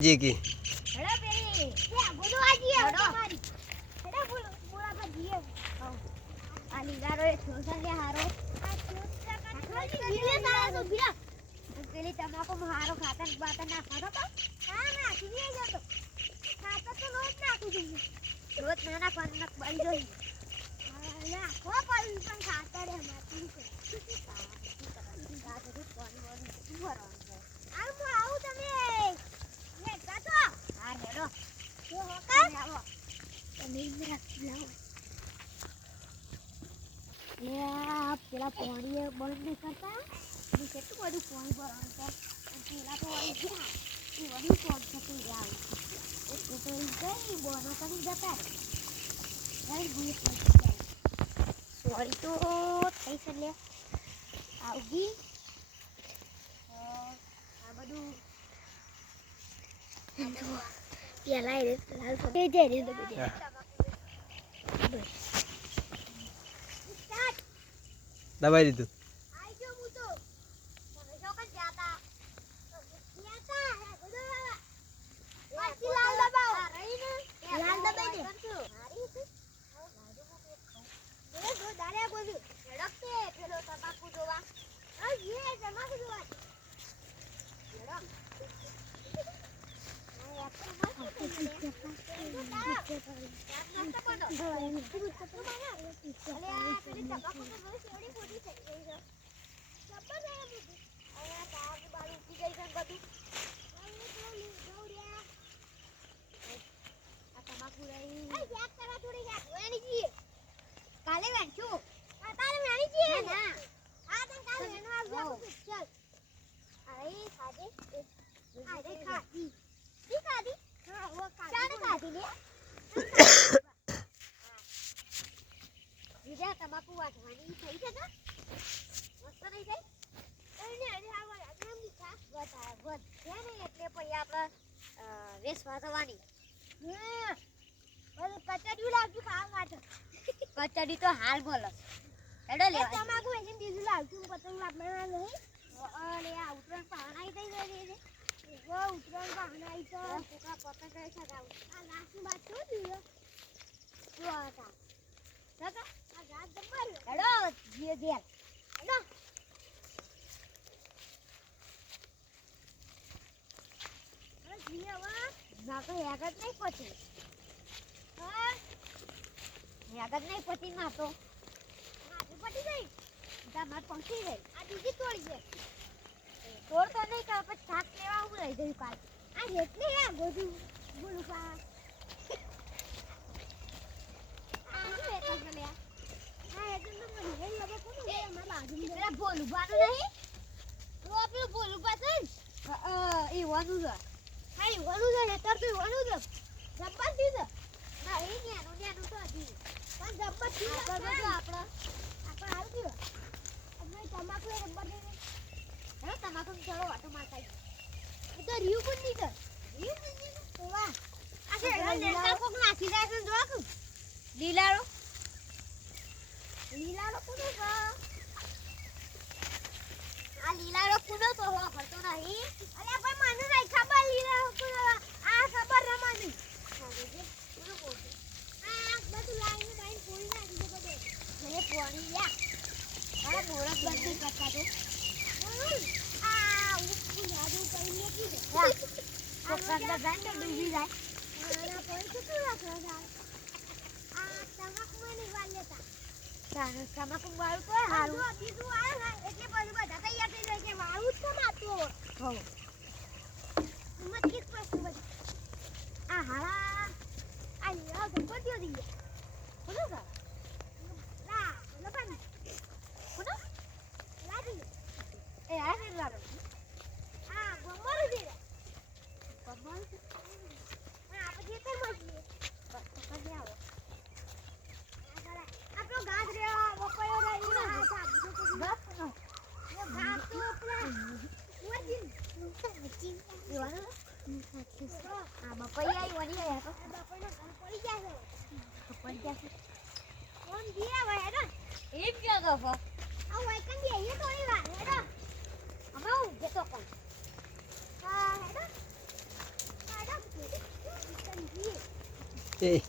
जी की hello berry ये बोलो आज ये तुम्हारी हेलो बोलो बोला था जी आ लीलारो ए छोसा के हारो आ छोसा का नीले तारा तो गिरा પેલી તમાકુ હારો ખાતર બાતર ના ખાતો તો હા ના સુની જતો ખાતર તો રોજ નાખું છું રોજ નાના પણ નક બળી જોઈ ના કો પણ ખાતર હે માટી કે ખાતર કોણ બોલ ભરવાનું છે આવું તમે લે કાતો હા હેડો જો હોકા આવો તમે રાખી લાવો યા પેલા પાણી બંધ ન કરતા હું કેટલું બધું પાણી ભરવાનું છે પેલા તો વળી ગયા એ વળી કોણ થતું જાવ એટલે તો ગઈ બોનો કરી જતા રહી ભૂલ થઈ જાય સોરી તો થઈ છે લે આવગી આ બધું પેલા એ લાલ પડી જાય રે તો બધી દબાઈ દીધું કાલે વેચું તારે વેણી જી ના આ તને કાલે વેણો આવજો ચલ અરે ખાદે અરે ખાદી ઈ ખાદી હા વો ખાદી ખાદી લે બીજા તમાકુ વાટવાની થઈ છે કે મસ્ત નહીં થઈ એને અરે આવા આમ દીખા બતા બત છે ને એટલે પછી આપણે વેસ વાટવાની હા ઓલે કચડી લાવજો ખાવા માટે કચડી તો હાલ બોલો હેડો લે તમાકુ એસી દીધું લાવશું પતંગ લાવવાના નહીં અરે આ ઉતરણ પાણાઈ થઈ ગઈ રે ઓ ઉતરણ પાણાઈ તો કોકા પતંગ કઈ સગાવ આ લાસ્ટ બાત તો દીયો જો આતા સગા આ ગાત જમર હેડો જીએ ઘેર હેડો અરે જીએ વા ના તો યાદ નહીં પછી હા યાદ નહીં પતી ના તો મારે પતી ગઈ તમાર પહોંચી ગઈ આ બીજી તોડી છે તોડ તો નહીં કર પછી થાક લેવા હું લઈ જઈ કાલ આ એટલે આ ગોધું બોલું પા આ શું એ તો લે આ એટલે તો મને લઈ લબે કોણ લે મારા બાજુ પેલા બોલું બાનું નહીં તો પેલું બોલું પાછળ એ વાનું છે હા એ વાનું છે હેતર તો વાનું છે જબ્બર દીધો ના એ ન્યાનું તો હતી પણ જબ્બર થી આપણે આપણે હાલ ગયો અમે તમાકુ એ રબર દે હે તમાકુ ચલો વાટો મારતા એ તો રીયુ કોણ ની કર રીયુ કોણ ની તો વાહ આ કે લેતા કોક નાખી જાય છે જોક લીલારો કોનો છે આ લીલારો કોનો તો હો કરતો નહીં અરે પણ મને નહીં ખબર લીલારો કોનો આ ખબર રમાની કોનો બોલતો આ બધું લાઈન બાઈન પોળી નાખી દે બધે મને પોણી લ્યા અરે મોરત બંધ કરતા તો આ ઉપ યાદુ કરી લેતી દે આ કોકડા ગાંડો ડૂબી જાય આના પોઈ કેટલું રાખવા જાય આ તમાકુ મને વાલ લેતા તમાકુ વાળ તો હારું બીજું આવે એટલે પછી બધા તૈયાર થઈ જાય છે વાળું જ કમાતો હો મત કિસ પસ્તુ બધી આ હારા આ યાદ ગોત્યો દી બોલો કા લા બોલો પાણી બોલો લાજી એ આ ને લારો આ ગમર છે ગમર છે આ પછી તે મજી બસ પછી આવો આપણો ગાદ રે બપયો રે ઈ ના બસ નો એ ગાદ તો પેલા ઓજી ઈવાનો આ બપૈયા ઈ વની ગયા તો બપૈયા પડી જાય છે પડી જાય કોણ દિયા ભાઈ હેડો એમ ક્યાં ગયો આ વાય કન દે એ થોડી વાર હેડો અમે ઉગે તો કોણ હા હેડો એ